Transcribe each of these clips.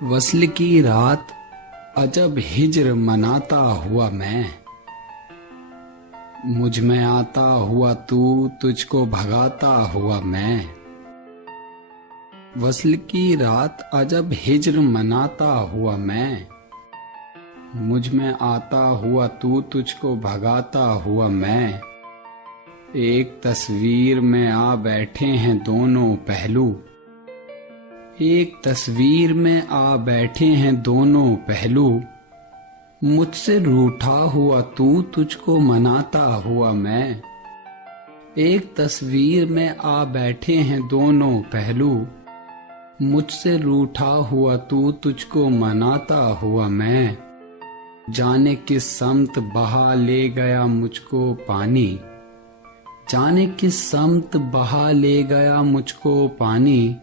वस्ल की रात अजब हिज्र मनाता हुआ मैं, मुझ में आता हुआ तू, तुझको भगाता हुआ मैं। वस्ल की रात अजब हिज्र मनाता हुआ मैं, मुझ में आता हुआ तू, तुझको भगाता हुआ मैं। एक तस्वीर में आ बैठे हैं दोनों पहलू, एक तस्वीर में आ बैठे हैं दोनों पहलू। मुझसे रूठा हुआ तू, तुझको मनाता हुआ मैं। एक तस्वीर में आ बैठे हैं दोनों पहलू, मुझसे रूठा हुआ तू, तुझको मनाता हुआ मैं। जाने किस समत बहा ले गया मुझको पानी, जाने किस समत बहा ले गया मुझको पानी।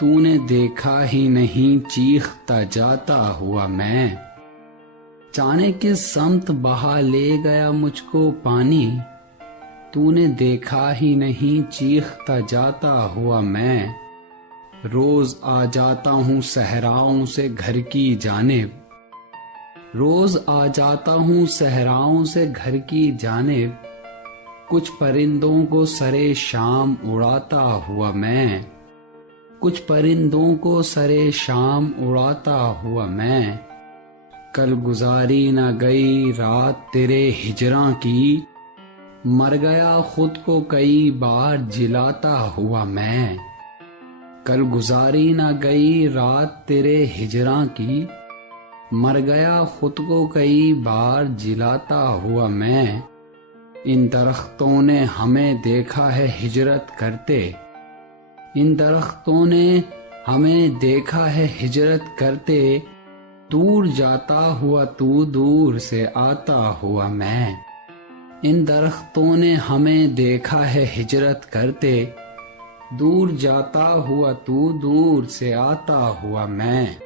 तूने देखा ही नहीं चीखता जाता हुआ मैं। जाने किस समत बहा ले गया मुझको पानी, तूने देखा ही नहीं चीखता जाता हुआ मैं। रोज आ जाता हूँ सहराओं से घर की जानिब, रोज आ जाता हूँ सहराओं से घर की जानिब। कुछ परिंदों को सरे शाम उड़ाता हुआ मैं, कुछ परिंदों को सरे शाम उड़ाता हुआ मैं। कल गुजारी न गई रात तेरे हिजरा की, मर गया खुद को कई बार जिलाता हुआ मैं। कल गुजारी न गई रात तेरे हिजरा की, मर गया खुद को कई बार जिलाता हुआ मैं। इन दरख्तों ने हमें देखा है हिजरत करते, इन दरख्तों ने हमें देखा है हिजरत करते। दूर जाता हुआ तू, दूर से आता हुआ मैं। इन दरख्तों ने हमें देखा है हिजरत करते, दूर जाता हुआ तू, दूर से आता हुआ मैं।